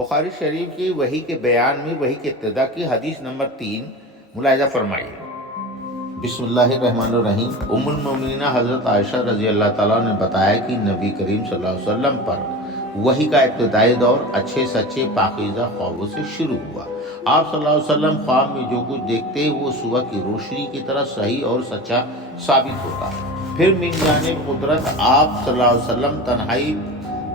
بخاری شریف کی وحی کے بیان میں وحی کے ابتدا کی حدیث نمبر 3 ملاحظہ فرمائیے۔ بسم اللہ الرحمن الرحیم۔ ام المومنین حضرت عائشہ رضی اللہ تعالیٰ نے بتایا کہ نبی کریم صلی اللہ علیہ وسلم پر وحی کا ابتدائی دور اچھے سچے پاکیزہ خوابوں سے شروع ہوا۔ آپ صلی اللہ علیہ وسلم خواب میں جو کچھ دیکھتے وہ صبح کی روشنی کی طرح صحیح اور سچا ثابت ہوتا۔ پھر من جانب قدرت آپ صلی اللہ علیہ وسلم تنہائی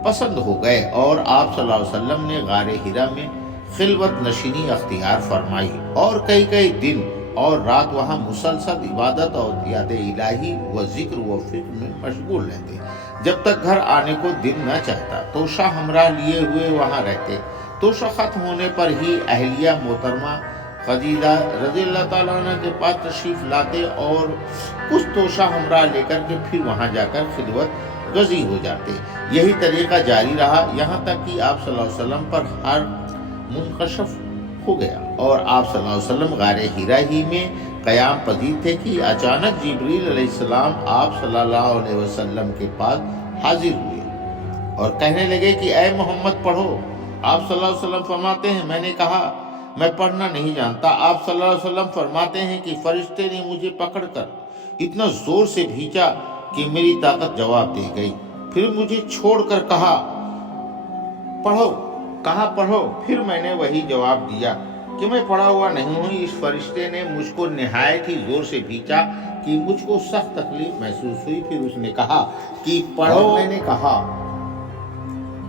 پسند ہو گئے اور آپ صلی اللہ علیہ وسلم نے غار حرا میں خلوت نشینی اختیار فرمائی اور کئی دن اور رات وہاں مسلسل عبادت اور یاد الہی و ذکر و فکر میں مشغول رہتے، جب تک گھر آنے کو دل نہ چاہتا۔ توشہ ہمراہ لیے ہوئے وہاں رہتے۔ توشہ ختم ہونے پر ہی اہلیہ محترمہ خدیجہ رضی اللہ تعالیٰ عنہ کے پاس تشریف لاتے اور کچھ توشہ ہمراہ لے کر کے پھر وہاں جا کر خلوت غزی ہو جاتے۔ یہی طریقہ جاری رہا یہاں تک کہ آپ صلی اللہ علیہ وسلم پر ہر منکشف ہو گیا اور آپ صلی اللہ علیہ وسلم غار حرا ہی میں قیام پذیر تھے کہ اچانک جبریل علیہ السلام آپ صلی اللہ علیہ وسلم کے پاس حاضر ہوئے اور کہنے لگے کہ اے محمد پڑھو۔ آپ صلی اللہ علیہ وسلم فرماتے ہیں میں نے کہا میں پڑھنا نہیں جانتا۔ آپ صلی اللہ علیہ وسلم فرماتے ہیں کہ فرشتے نے مجھے پکڑ کر اتنا زور سے بھینچا کہ میری طاقت جواب دے گئی۔ پھر مجھے چھوڑ کر کہا پڑھو۔ پھر میں نے وہی جواب دیا کہ میں پڑھا ہوا نہیں ہوں۔ اس فرشتے نے مجھ کو نہایت ہی زور سے بھینچا کہ مجھ کو سخت تکلیف محسوس ہوئی۔ پھر اس نے کہا کہ پڑھو۔ میں نے کہا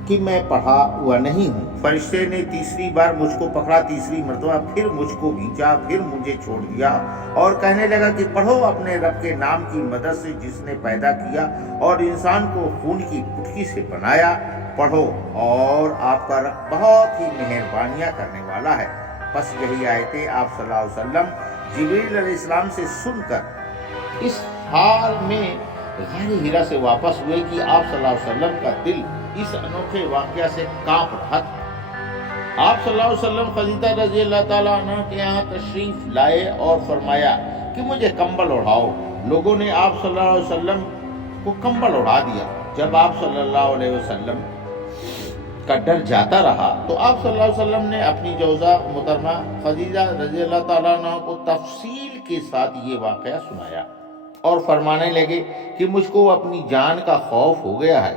کہ میں پڑھا ہوا نہیں ہوں۔ فرشتے نے تیسری بار مجھ کو پکڑا، تیسری مرتبہ پھر مجھ کو بھینچا، پھر مجھے چھوڑ دیا اور کہنے لگا کہ پڑھو اپنے رب کے نام کی مدد سے جس نے پیدا کیا اور انسان کو خون کی پٹکی سے بنایا، پڑھو اور آپ کا رب بہت ہی مہربانیاں کرنے والا ہے۔ بس یہی آیتیں آپ صلی اللہ علیہ وسلم جبریل علیہ السلام سے سن کر اس حال میں غار حرا سے واپس ہوئے کہ آپ صلی اللہ علیہ وسلم کا دل اس انوکھے واقعہ سے کانپ رہا تھا۔ آپ صلی اللہ علیہ وسلم خدیجہ رضی اللہ تعالیٰ عنہ کے یہاں تشریف لائے اور فرمایا کہ مجھے کمبل اڑاؤ۔ لوگوں نے آپ صلی اللہ علیہ وسلم کو کمبل اڑا دیا۔ جب آپ صلی اللہ علیہ وسلم کا ڈر جاتا رہا تو آپ صلی اللہ علیہ وسلم نے اپنی جوزہ محترمہ خدیجہ رضی اللہ تعالیٰ عنہ کو تفصیل کے ساتھ یہ واقعہ سنایا اور فرمانے لگے کہ مجھ کو اپنی جان کا خوف ہو گیا ہے۔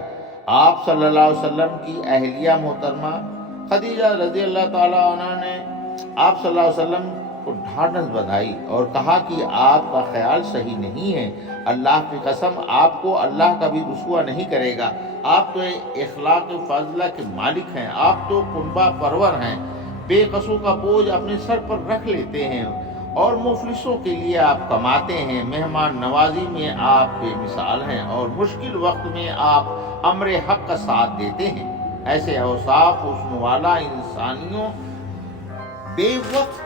آپ صلی اللہ علیہ وسلم کی اہلیہ محترمہ خدیجہ رضی اللہ تعالیٰ عنہ نے آپ صلی اللہ علیہ وسلم کو ڈھارس بندھائی اور کہا کہ آپ کا خیال صحیح نہیں ہے۔ اللہ کی قسم آپ کو اللہ کبھی رسوا نہیں کرے گا۔ آپ تو اخلاق فاضلہ کے مالک ہیں، آپ تو کنبہ پرور ہیں، بے قصوں کا بوجھ اپنے سر پر رکھ لیتے ہیں اور مفلسوں کے لیے آپ کماتے ہیں۔ مہمان نوازی میں آپ بے مثال ہیں اور مشکل وقت میں آپ امر حق کا ساتھ دیتے ہیں۔ ایسے اوصاف حسن والا انسانیوں بے وقت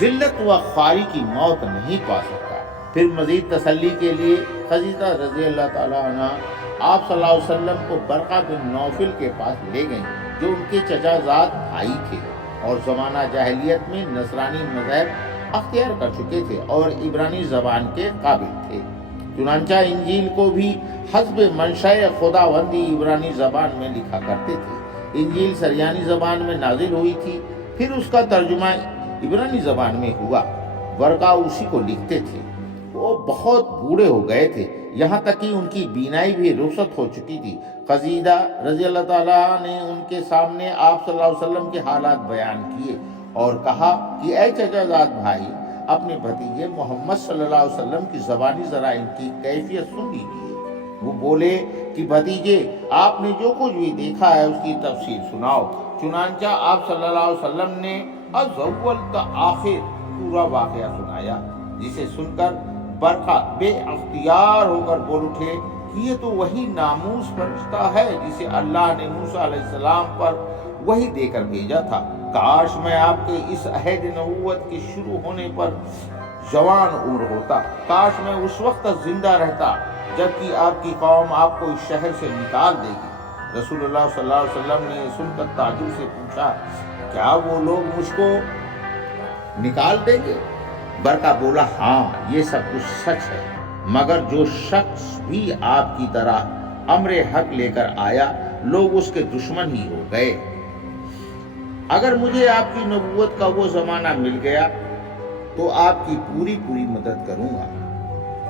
ذلت و خواری کی موت نہیں پا سکتا۔ پھر مزید تسلی کے لیے خدیجہ رضی اللہ تعالیٰ عنہ آپ صلی اللہ علیہ وسلم کو برقہ بن نوفل کے پاس لے گئیں جو ان کے چچا زاد بھائی تھے اور زمانہ جاہلیت میں نصرانی مذہب اختیار کر چکے تھے اور عبرانی زبان کے قابل تھے۔ چنانچہ انجیل کو بھی حسب منشاء خداوندی عبرانی زبان میں لکھا کرتے تھے۔ انجیل سریانی زبان میں نازل ہوئی تھی، پھر اس کا ترجمہ عبرانی زبان میں ہوا۔ برقہ اسی کو لکھتے تھے۔ وہ بہت بوڑھے ہو گئے تھے، یہاں تک کہ ان کی بینائی بھی رخصت ہو چکی تھی۔ خدیجہ رضی اللہ تعالیٰ نے ان کے سامنے آپ صلی اللہ علیہ وسلم کے حالات بیان کیے اور کہا کہ اے چچا زاد بھائی، اپنے بھتیجے محمد صلی اللہ علیہ وسلم کی زبانی ذرا ان کی کیفیت سن لیجیے۔ وہ بولے کہ بھتیجے آپ نے جو کچھ بھی دیکھا ہے اس کی تفصیل سناؤ۔ چنانچہ آپ صلی اللہ علیہ وسلم نے از اول تا آخر پورا واقعہ سنایا، جسے سن کر برقہ بے اختیار ہو کر بول اٹھے کہ یہ تو وہی ناموس فرشتہ ہے جسے اللہ نے موسیٰ علیہ السلام پر وہی دے کر بھیجا تھا۔ کاش میں آپ کے اس عہد نبوت کے شروع ہونے پر جوان عمر ہوتا، کاش میں اس وقت تک زندہ رہتا جبکہ آپ کی قوم آپ کو اس شہر سے نکال دے گی۔ رسول اللہ صلی اللہ علیہ وسلم نے یہ سن کر تعجب سے پوچھا کیا وہ لوگ مجھ کو نکال دیں گے؟ برقہ بولا ہاں یہ سب کچھ سچ ہے، مگر جو شخص بھی آپ کی طرح امر حق لے کر آیا لوگ اس کے دشمن ہی ہو گئے۔ اگر مجھے آپ کی نبوت کا وہ زمانہ مل گیا تو آپ کی پوری پوری مدد کروں گا،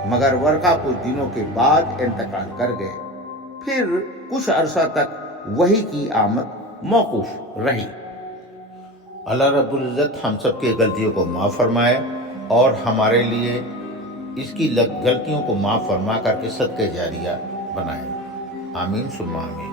مگر ورقہ کچھ دنوں کے بعد انتقال کر گئے۔ پھر کچھ عرصہ تک وحی کی آمد موقوف رہی۔ اللہ رب العزت ہم سب کے غلطیوں کو معاف فرمائے اور ہمارے لیے اس کی غلطیوں کو معاف فرما کر کے صدقہ جاریہ بنائے۔ آمین ثم آمین۔